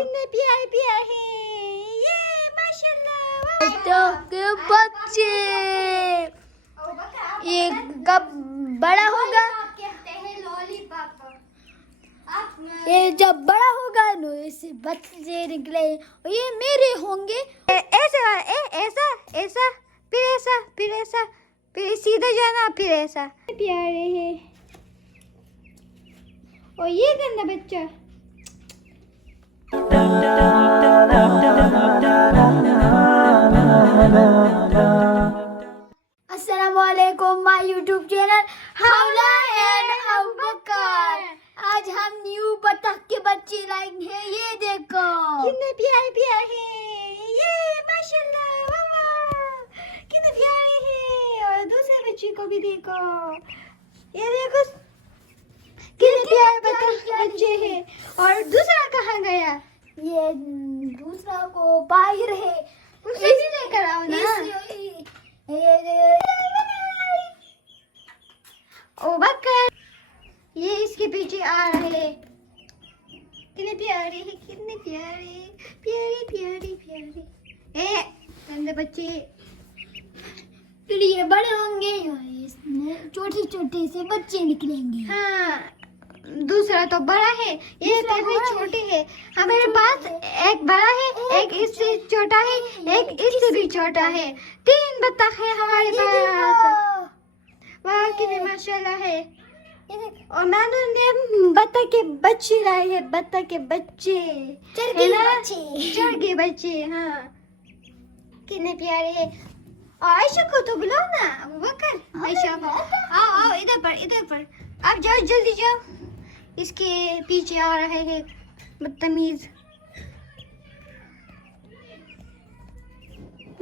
कितने प्यारे प्यारे हैं ये माशाल्लाह। बत्तख के बच्चे ये कब बड़ा होगा? कहते हैं लॉलीपॉप। ये जब बड़ा होगा तो इससे बच्चे निकले और ये मेरे होंगे। ऐसा ऐसा ऐसा फिर ऐसा फिर ऐसा फिर सीधा जाना फिर ऐसा। प्यारे हैं और ये गंदा बच्चा। अस्सलामुअलैकुम my YouTube channel Hawla and Abubakar. आज हम न्यू बतख के बच्चे लाएंगे हैं। ये देखो कितने प्यारे प्यारे हैं ये माशाल्लाह वाह कितने प्यारे हैं। और दूसरे बच्चे को भी देखो ये देखो कितने प्यारे बच्चे हैं। और दूसरा कहाँ गया? ये दूसरा को बाहर है उसे भी लेकर आओ ना। ओ बकर ये इसके पीछे आ रहे। कितने प्यारे हैं कितने प्यारे प्यारे प्यारे प्यारे। ए गंदे बच्चे। फिर ये बड़े होंगे और इसमें छोटे छोटे से बच्चे निकलेंगे। हाँ दूसरा तो बड़ा है ये पहले छोटे है। हमारे पास एक बड़ा है एक इससे छोटा है एक इससे भी छोटा है। 3 बत्तख है हमारे पास। वाह कितने माशाल्लाह है। और मैंने ने बत्तख के बच्चे लाए हैं। बत्तख के बच्चे चरगे बच्चे। हाँ कितने प्यारे हैं। और आयशा को तो बुलाओ ना अबूबकर। आयशा को आओ आओ इधर पर आप जाओ जल्दी जाओ। इसके पीछे आ रहे हैं बदतमीज।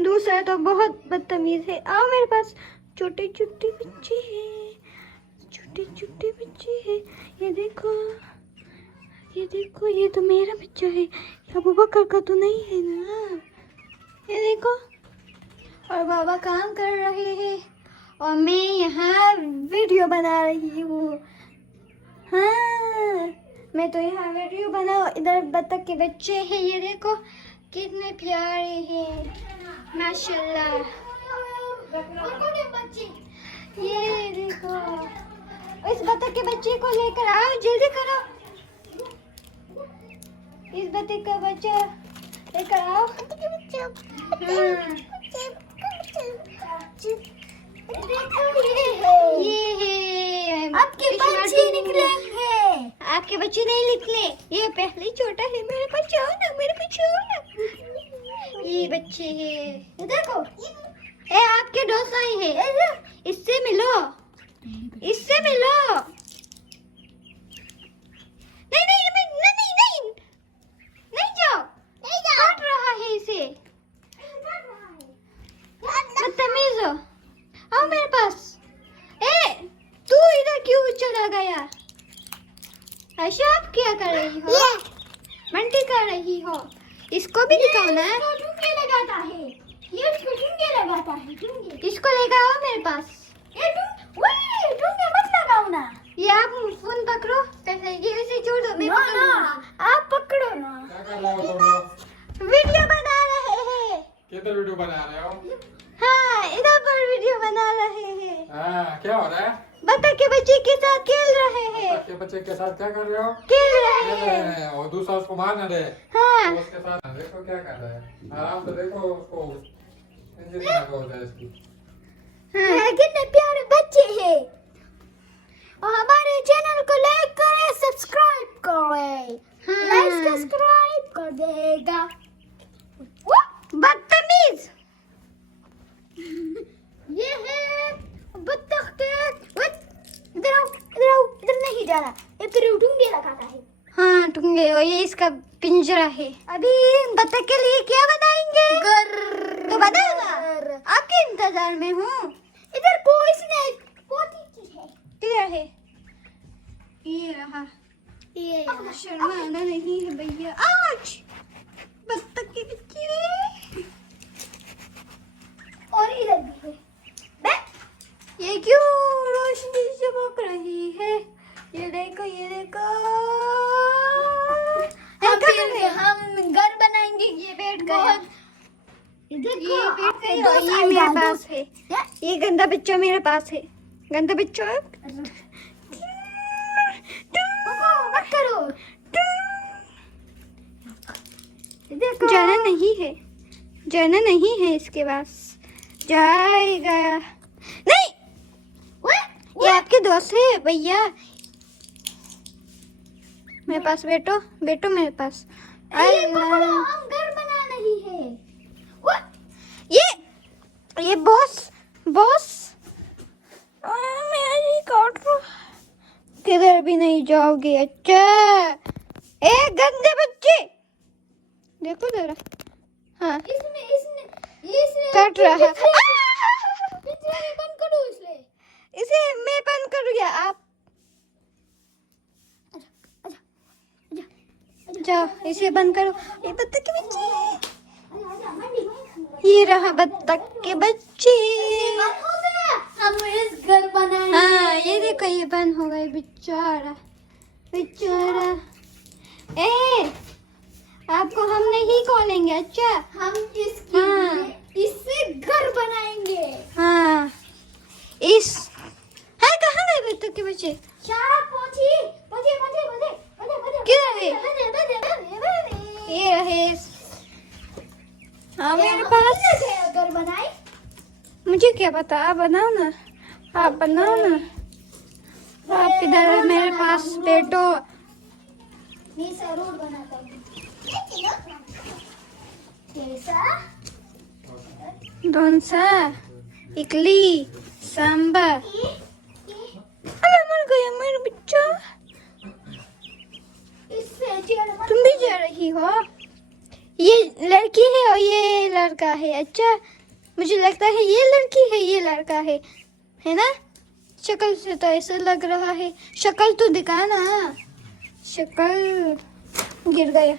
दूसरा तो बहुत बदतमीज है। आओ मेरे पास छोटे छोटे बच्चे हैं छोटे छोटे बच्चे हैं। ये देखो ये तो मेरा बच्चा है अबूबकर का तो नहीं है ना। ये देखो और बाबा काम कर रहे हैं और मैं यहाँ वीडियो बना रही हूँ। हाँ मैं तो यहाँ वीडियो बनाओ। इधर बत्तख के बच्चे हैं ये देखो कितने प्यारे हैं माशाल्लाह। ये देखो इस बत्तख के बच्चे को लेकर आओ जल्दी करो। इस बत्तख का बच्चा लेकर आओ। ये है आपके बच्चे निकलेंगे। आपके बच्चे नहीं निकले ये पहले छोटा है। मेरे पास आओ ना मेरे पास आओ ना। ये बच्चे हैं देखो। ए आपके दोस्त आए हैं इससे मिलो इससे मिलो। नहीं नहीं नहीं नहीं नहीं नहीं जाओ काट रहा है इसे बदतमीज हो। आओ मेरे पास। ए तू इधर क्यों चला गया? आयशा आप क्या कर रही हो? मंटी कर रही हो। इसको भी दिखाओ ना। ठुमके लगाता है ये इसको ठुमके लगाता है ठुमके। इसको लेकर आओ मेरे पास। ये ठुमके मत लगाओ ना। ये आप फोन पकड़ो पहले ये इसे छोड़ दो। मैं ना आप पकड़ो ना। क्या कर रहे हो तुम लोग? वीडियो बना रहे हैं। किधर वीडियो बना रहे हो? हाँ इधर पर वीडियो बना रहे हैं। हाँ क्या हो रहा है? बत्तख के बच्चे के साथ खेल रहे हैं। बच्चे बच्चे के साथ क्या कर रहे हो? खेल रहे खेल हैं। रहे हैं और दूसरा उसको मार न दे। हाँ तो उसके साथ देखो क्या कर रहा है। आराम से देखो उसको इंजन ना हो जाए इसकी। हाँ कितने प्यारे बच्चे हैं। और हमारे चैनल को लाइक करें सब्सक्राइब करें। लाइक हाँ सब्सक्राइब कर देगा। बदतमीज। ये है बत्तख के इधर आओ इधर आओ इधर नहीं जाना। ये फिर ठुमके लगाता है। हाँ टूंगे और ये इसका पिंजरा है। अभी बत्तख के लिए क्या बनाएंगे? घर तो बताओ ना आपके इंतजार में हूँ। इधर कोई स्नैक बहुत ही चीज है। किधर है? ये रहा। ये शर्माना नहीं है भैया। आज बत्तख के बच्चे। और इधर भी है। ये क्यों रोशनी चमक रही है? ये देखो ये देखो। हम है और ये मेरे पास है। ये गंदा बच्चा मेरे पास है। गंदा बच्चा मत करो। जाना नहीं है, जाना नहीं है इसके पास। जाएगा नहीं, ये आपके दोस्त है भैया। मेरे पास बैठो, बैठो मेरे पास। ये पकड़ो, हम घर बना नहीं है। ये बॉस बॉस मैं आज ही काट रहा। किधर भी नहीं जाओगे। अच्छा ए गंदे बच्चे, देखो जरा। हाँ इसने काट रहा है। पिंजरे बंद करो इसलिए। इसे मैं बंद करूँगा, आप जाओ इसे बंद करो। ये बत्तख के बच्चे, ये रहा बत्तख के बच्चे। हम इस घर बनाए। हाँ ये देखो ये बंद हो गए। बेचारा बेचारा। ए आपको हम नहीं खोलेंगे। अच्छा हम इसके हाँ। लिए इससे घर बनाएंगे। हाँ इस है कहाँ गए बत्तख के बच्चे? चार पोछी बजे बजे बजे बजे बजे किधर है? बजे बजे बजे बजे। ये रहे। हाँ मेरे पास। घर बनाए। मुझे क्या पता, आप बनाओ ना, आप बनाओ ना। आप इधर मेरे पास बैठो। मैं जरूर बनाता हूँ। कैसा? डोंसा, इडली, सांबर। अरे मर गया मेरा बच्चा। इससे चेयर मत। तुम भी जा रही हो? ये लड़की है और ये लड़का है। अच्छा मुझे लगता है ये लड़की है ये लड़का है ना? शक्ल से तो ऐसा लग रहा है। शक्ल तो दिखा ना। शक्ल गिर गया।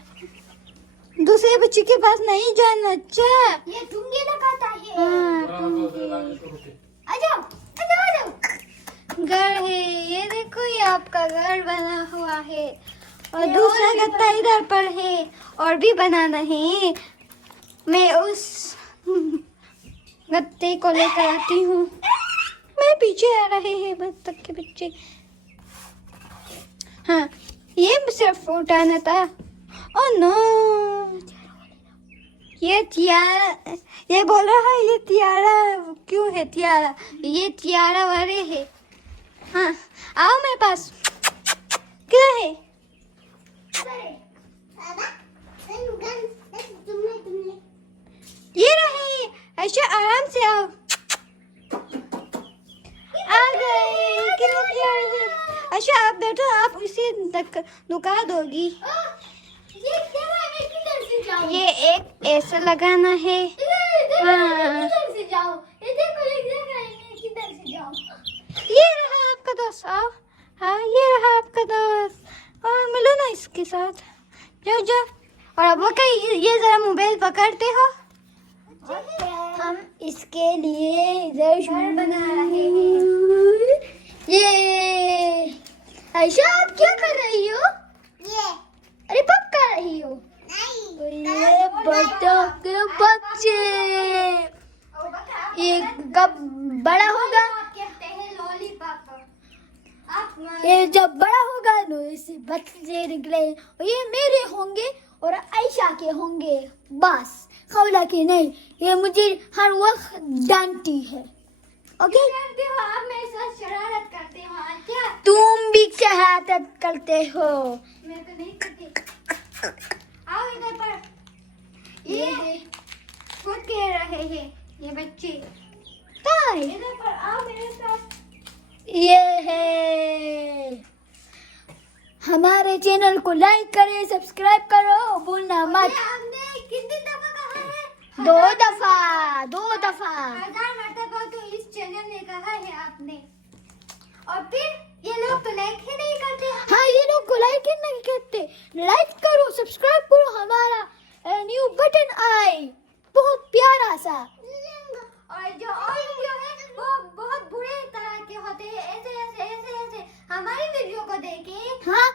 दूसरे बच्चे के पास नहीं जाना। अच्छा ये ठुंगे लगाता है। हाँ आजाओ आजाओ आजाओ। घर है ये देखो। ये आपका घर बना हुआ है और दूसरा गत्ता इधर पर है और भी बनाना है। मैं उस गत्ते को लेकर आती हूँ। मैं पीछे आ रहे हैं बत्तख के बच्चे। हाँ ये सिर्फ उठाना था। ओह नो ये तियारा, ये बोल रहा है ये तियारा क्यों है? तियारा ये तियारा वाले है। हाँ आओ मेरे पास। क्या है? ये रहे। अच्छा आराम से आओ। आ गए। कितने प्यारे हैं। अच्छा आप बैठो, आप उसे दुका दोगी। ये क्या है? मैं किधर से जाऊँ? ये एक ऐसा लगाना है। हाँ। किधर से जाऊँ? ये देखो ये जगह है, मैं किधर से जाऊँ? ये रहा आपका दोस्त। आओ। हाँ ये रहा आपका दोस्त। हाँ मिलो ना इसके साथ। जाओ जाओ। और अब वो क्या ये जरा मोबाइल पकड़ते हो? हम इसके लिए इधर घर बना रहे हैं। ये आयशा आप क्या कर रही हो? अरे पक कर रही हो? ये बत्तख के बच्चे। ये कब बड़ा होगा? कहते हैं लॉलीपॉप। ये जब बड़ा होगा तो इससे बच्चे निकले और ये मेरे होंगे और आयशा के होंगे। बस खौला के नहीं। ये मुझे हर वक्त डांटती है। ओके करते हो आप मेरे साथ शरारत करते हो। हाँ, क्या तुम भी शरारत करते हो। मैं तो नहीं करती। आओ इधर पर। ये कूद के रहे हैं ये बच्चे। काय इधर पर आओ मेरे साथ। ये है। हमारे चैनल को लाइक करें, सब्सक्राइब करो, भूलना मत। आपने कितनी दफा कहा है? 2 दफा 2 दफा। 1000 मरतबा तो इस चैनल ने कहा है आपने। और फिर ये लोग तो लाइक ही नहीं करते। हाँ ये लोग को लाइक ही नहीं करते। लाइक करो, सब्सक्राइब करो। हमारा न्यू बटन आए बहुत प्यारा सा। और जो और वीडियो है वो बहुत बुरे तरह के होते हैं। ऐसे ऐसे ऐसे ऐसे हमारी वीडियो को देखें। हाँ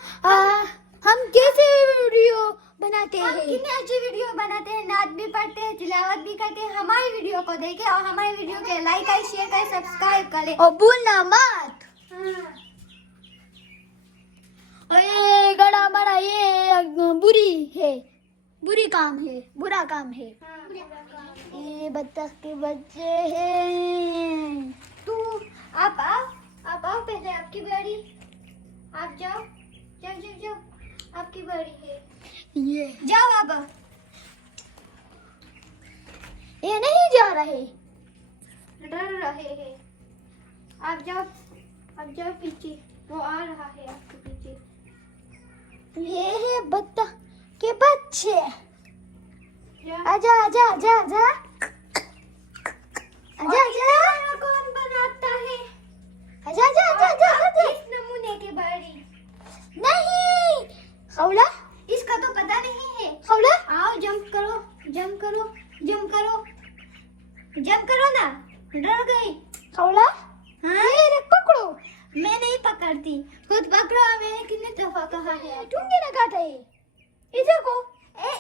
हम कैसे वीडियो बनाते हम हैं। कितने अच्छी वीडियो बनाते हैं, नात भी पढ़ते हैं, तिलावत भी करते हैं। हमारी वीडियो को देखें और हमारे वीडियो के लाइक करें, शेयर करें, सब्सक्राइब करें। और भूलना मत। हाँ। और ये गड़ा बड़ा ये बुरी काम है, बुरा काम है। ये बत्तख के बच्चे हैं। तू आप आओ पहले, आपकी बारी। आप जाओ जाओ जाओ जाओ, आपकी बारी है। ये जाओ अब। ये नहीं जा रहे। डर रहे हैं। आप जाओ पीछे, वो आ रहा है आपके पीछे। ये है बत्तख के बच्चे। जाओ। आजा आजा आजा आजा आजा आजा कौन बनाता है? आजा आजा आजा आजा आजा। इस नमूने के बारी। नहीं खौला, इसका तो पता नहीं है। खौला आओ, जंप करो जंप करो जंप करो जंप करो ना। डर गई। खौला। हाँ, ये रे पकड़ो। मैं नहीं पकड़ती, खुद पकड़ो। मैंने कितने दफा कहा है। टूंगे ना काटे। इसे को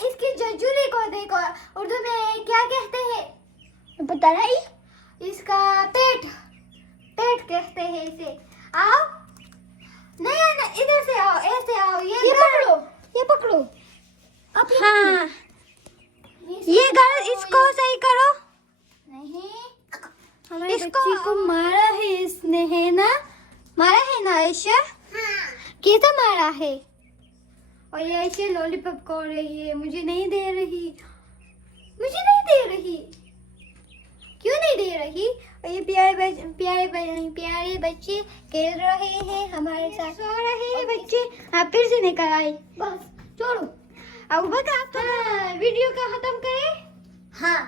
इसकी जजुरी को देखो, उर्दू में क्या कहते हैं? पता नहीं। इसका पेट कहते हैं इसे। आओ, नहीं इधर से आओ, ऐसे आओ। ये पकड़ो, ये पकड़ो। अब हाँ, ये घर इसको सही करो। नहीं हमारे बच्ची को मारा है इसने, है ना? मारा है ना आयशा? कैसा मारा है? और ये ऐसे लॉलीपॉप खा रही है, मुझे नहीं दे रही। क्यों नहीं दे रही? और ये प्यारे बच्चे खेल रहे हैं हमारे साथ, सो रहे हैं बच्चे। आप फिर से निकल आए, बस छोड़ो। अब बता, हाँ, वीडियो का खत्म करें। हाँ